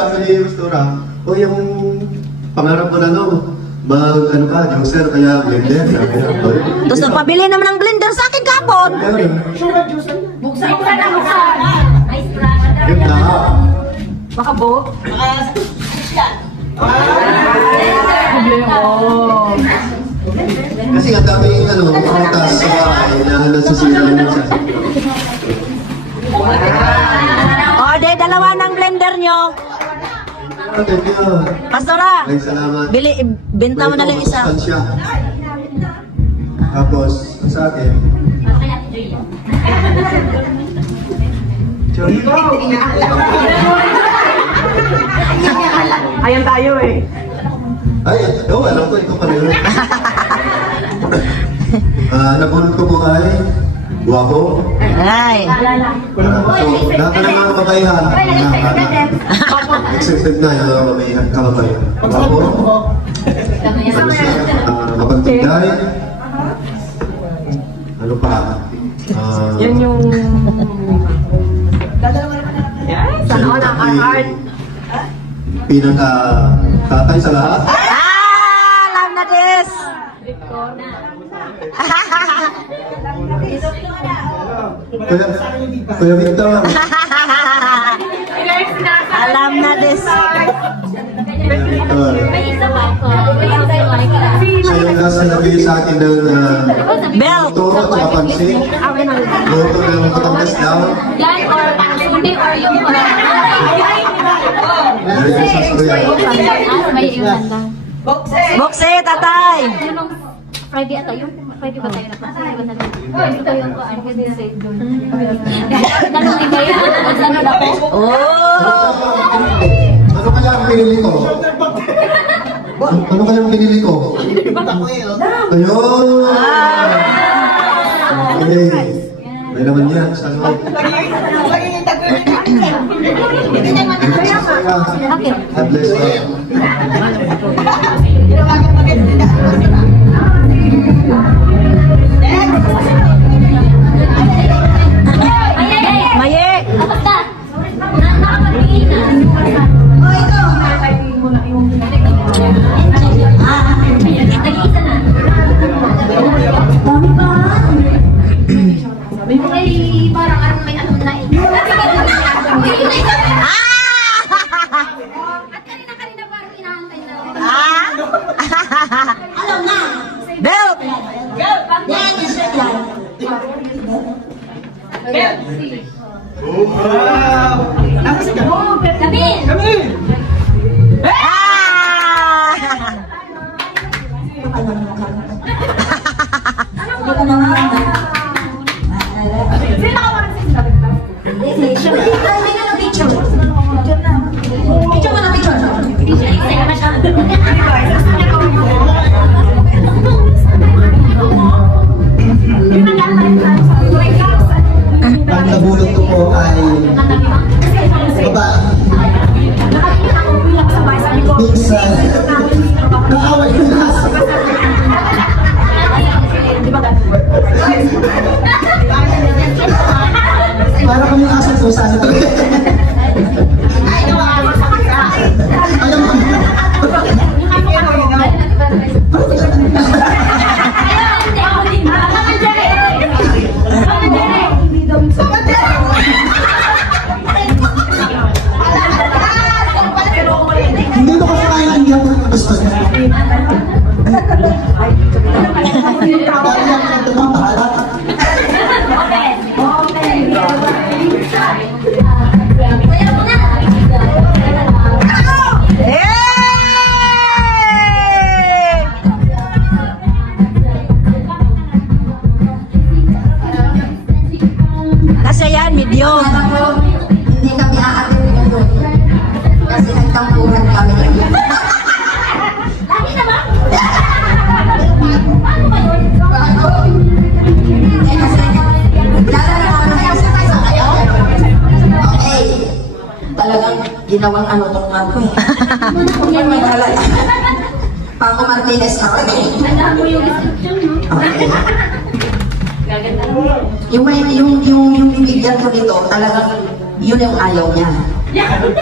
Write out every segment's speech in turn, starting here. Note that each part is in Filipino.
sabi ni Pastora, o yung pangarap mo na ano ka, juicer, kaya blender. Tapos nagpabili naman ng blender sa akin kapon. Buksan ko na, buksan. Nice crush. Yun na. Baka bo? Kasi ang daming prutas sa bahay na nasisira naman siya. O, dalawa ng blender nyo. Thank you. Pastora, Ay, salamat. benta mo na lang isa. Tapos, sa akin, Ayan tayo eh. ay, alam ko, ito pala yun. Nabunod ko po ay guwapo. Ay. So, lahat na mga kababayan. Accepted na yung mga kababayan. Guwapo. Mapagtinday. Ano pa? Yan yung... Sana ako naka-heart. Pinaka-tatay sa lahat. Alam na this! Kuya Victor. Alam na this. May isa pa ako. Siya yung nasa nabili sa akin ng Belt. turo at saka pansin. Luto ng Batangas daw. Yan or sundi or yung Nalagay sa sabayan. may iwan lang. Bokse, tatay. Yung Friday ata, yung Friday ba tayo na ito yung kuan kasi save doon. Ganun din ba yun? Ano na po? Oh! Ano kaya ang pinili ko? Ano kaya ang pinili ko? Ayun! Okay. May naman yan sa loob. Okay. God bless you. Maye! Basta! Nakapagpili na. Nag-iisa na. Dami ba? May parang ano, may ano na eh. At kanina parang inaantay na. Alam na! Belt! Yan, is it yan? Damin! Ang nabulot ko po ay babae. Minsan, kaaway ko lahat. Para kami asal po sana ito. Hindi ko kasi kaya hindi ako gusto niya. Kasi yan, medium. Hindi kami aatin nyo doon. Kasi nagtampuran kami. Lagi na ba? Eh kasi, lalala naman kayo sa kayo. Okay. Talagang ginawang ano tong ako eh. Paco Martinez ako eh. Alam mo yung description, no? Okay. Yung bibigyan ko dito, talagang yun yung ayaw niya.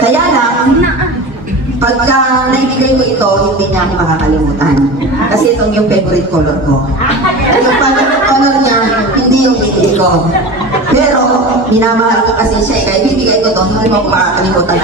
Kaya lang, Pagka naibigay ko ito, hindi niya ako makakalimutan. Kasi itong yung favorite color ko. Yung favorite color niya, hindi yung binili ko. Pero, minamahal ko kasi siya. Kaya bibigay ko ito, hindi mo ako makakalimutan.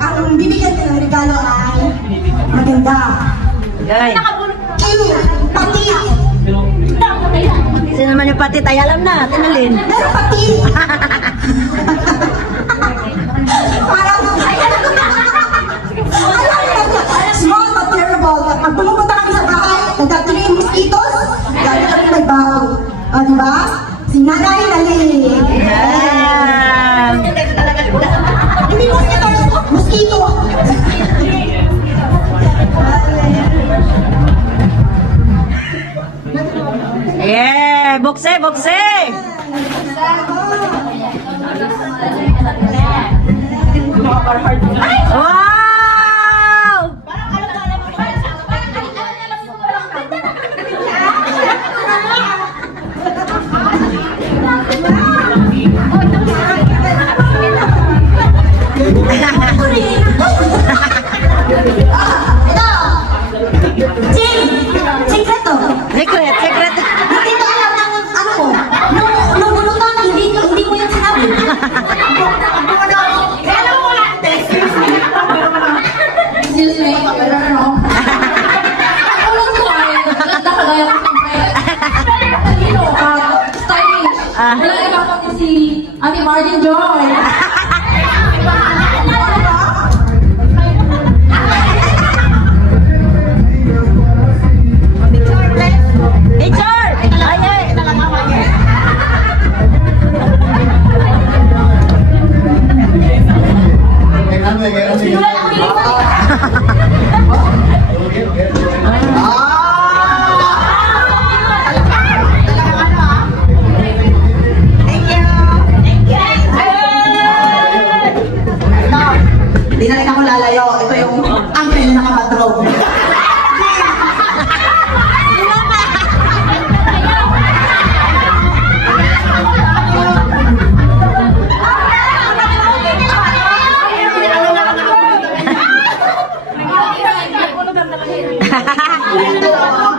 Ang bibigyan ko ng regalo ay maganda. Yay. Pati. Sino naman yung patit? Ay, alam na. Tinalin. Meron pati. Parang small but terrible. Pag pumupunta kami sa bahay, nagtatuloy yung mosquitos, gano'n kami may baho. O, diba? Si Nanay Nali. Yeah. Hindi mosquitos, mosquito. Yeah. Bukse, bukse. Wow! Sikreto. Secret, secret. Hindi mo alam ng ano mo. Nung bulutan, hindi mo yung sinabi. Kaya mo lang, excuse me, pero ano? Ako lang ko ay, ganda ka gaya ng stylish. Wala na kapag si Ate Martin Joy. Teacher! Aye! Di na rin ako lalayo. Ito yung uncle na nakapatrog.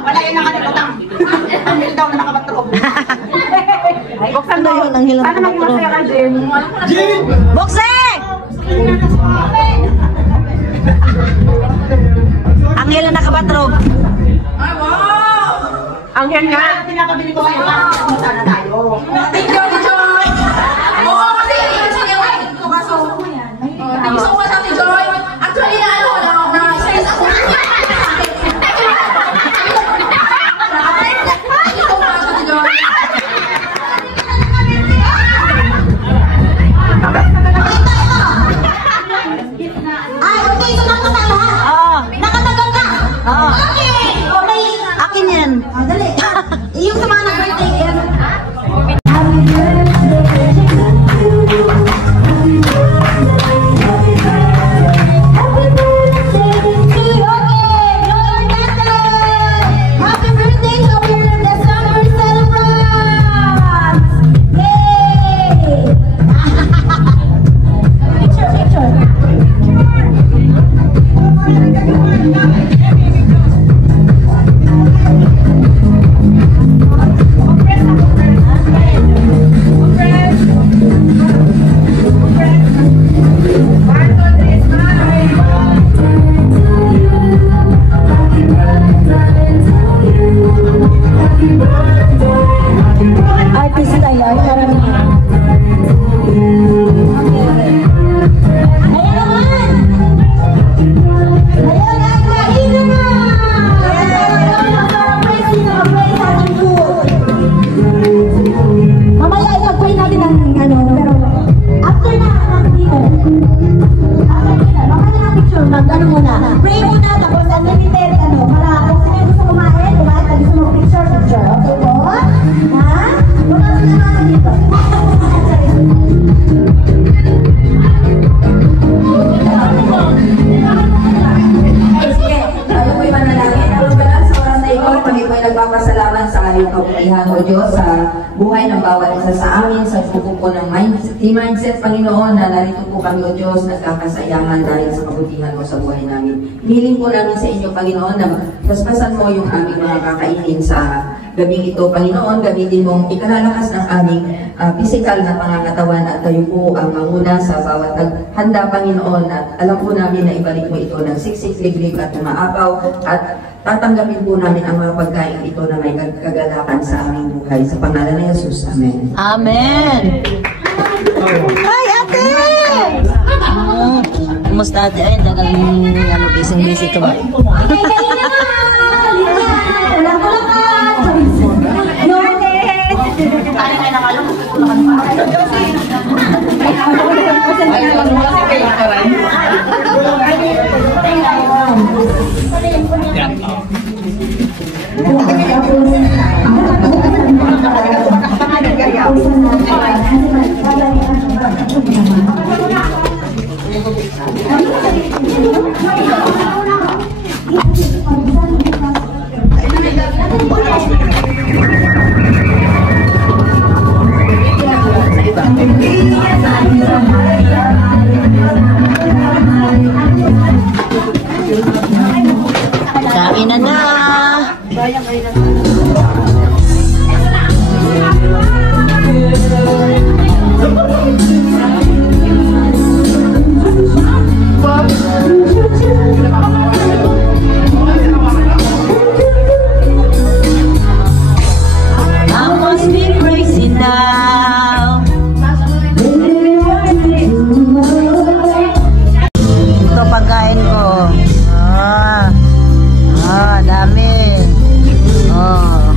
Wala yung nakalimutan. Uncle daw na nakapatrog. Buksan na yun ang hilang tumatro. Bukse! Ang hilang nakabatrog. Anghel nga. Pinakabili ko kayo. Sana tayo. Thank you, Joy. Oo, kasi thank you so much, Ate Joy. Actually, na ano, na-stress ako. Thank you so much, Ate Joy. Ay, okay, so nakatagal ha? Oo. Nakatagal ka? Oo. Okay. Okay. Akin yan. Dali. Yung sa mga nag-birthday, yan. Happy birthday to our December celebrants! Yay! Picture. Artista yan, karamihan. Ayan naman! Ayan na, kain na! Naka-praise, naka-praise ating food. Mamaya, ipag-praise Sabihin natin ang ano, pero after na dinner, mamaya na picture, mag-ano muna. Pray muna, tapos unlimited, ano, para kung sino yung gusto kumain, pag gusto mo picture. Okay po? Ha? Wala sila natin dito. Sige, tayo po'y manalangin. Ang ganang sa oras na ito, kami po'y nagpapasalamat sa iyong kabutihan, O Diyos, sa buhay ng bawat isa sa amin, sa buko po ng mindset, Panginoon, na narito po kami, O Diyos, nagkakasayaman dahil sa kabutihan mo sa buhay namin. Hiling po namin sa inyo, Panginoon, na paspasan mo yung aming mga kakainin sa gabing ito, Panginoon. Gamitin mong ikalalakas ng aming physical na pangangatawan at tayo po ang manguna sa bawat handa, Panginoon. At alam po namin na ibalik mo ito ng siksik, liblib at umaapaw at tatanggapin po namin ang mga pagkain ito na may kagalakan sa aming buhay. Sa pangalan ni Jesus. Amen. Amen! Hi, ate! Kumusta ate? Ay, tagal ano, busy ka ba? Kain na na! I must be crazy now. Ito pagkain ko. Dami. Oh.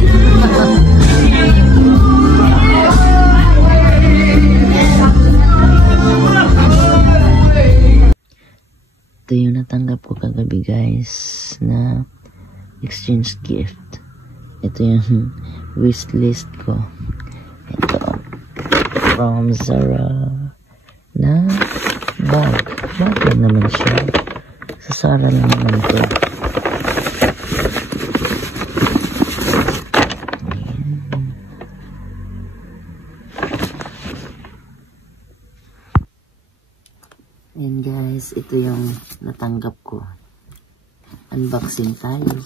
Ito yung natanggap ko kagabi guys na exchange gift. Ito yung wish list ko. Ito from Zara na bag. Bag lang naman siya. Sa Zara lang naman ito. Ayan guys, ito yung natanggap ko. Unboxing tayo.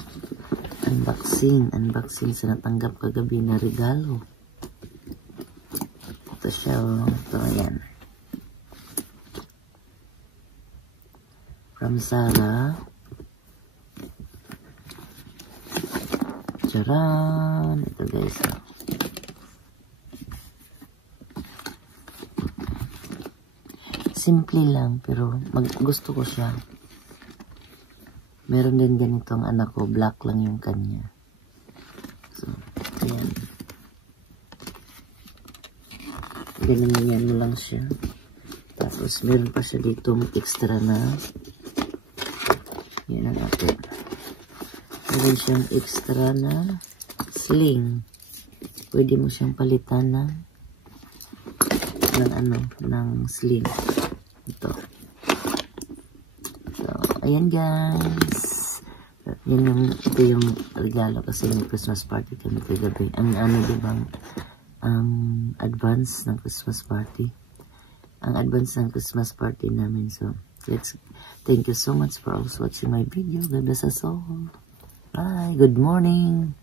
Unboxing sa natanggap kagabi na regalo. Ito siya, ito, ayan. From Zara. Charan! Ito guys, simple lang, pero gusto ko siya. Meron din ganitong anak ko, black lang yung kanya. So, ayan. Ganyan mo lang siya. Tapos, meron pa siya dito extra na. Yan ang atin. Meron siyang extra na sling. Pwede mo siyang palitan ng sling. Ito. So, ayan guys. Ito yung regalo kasi may Christmas party kami kagabi. Ang diba? Ang advance ng Christmas party. Ang advance ng Christmas party namin. So, thank you so much for also watching my video. God bless us all. Bye. Good morning.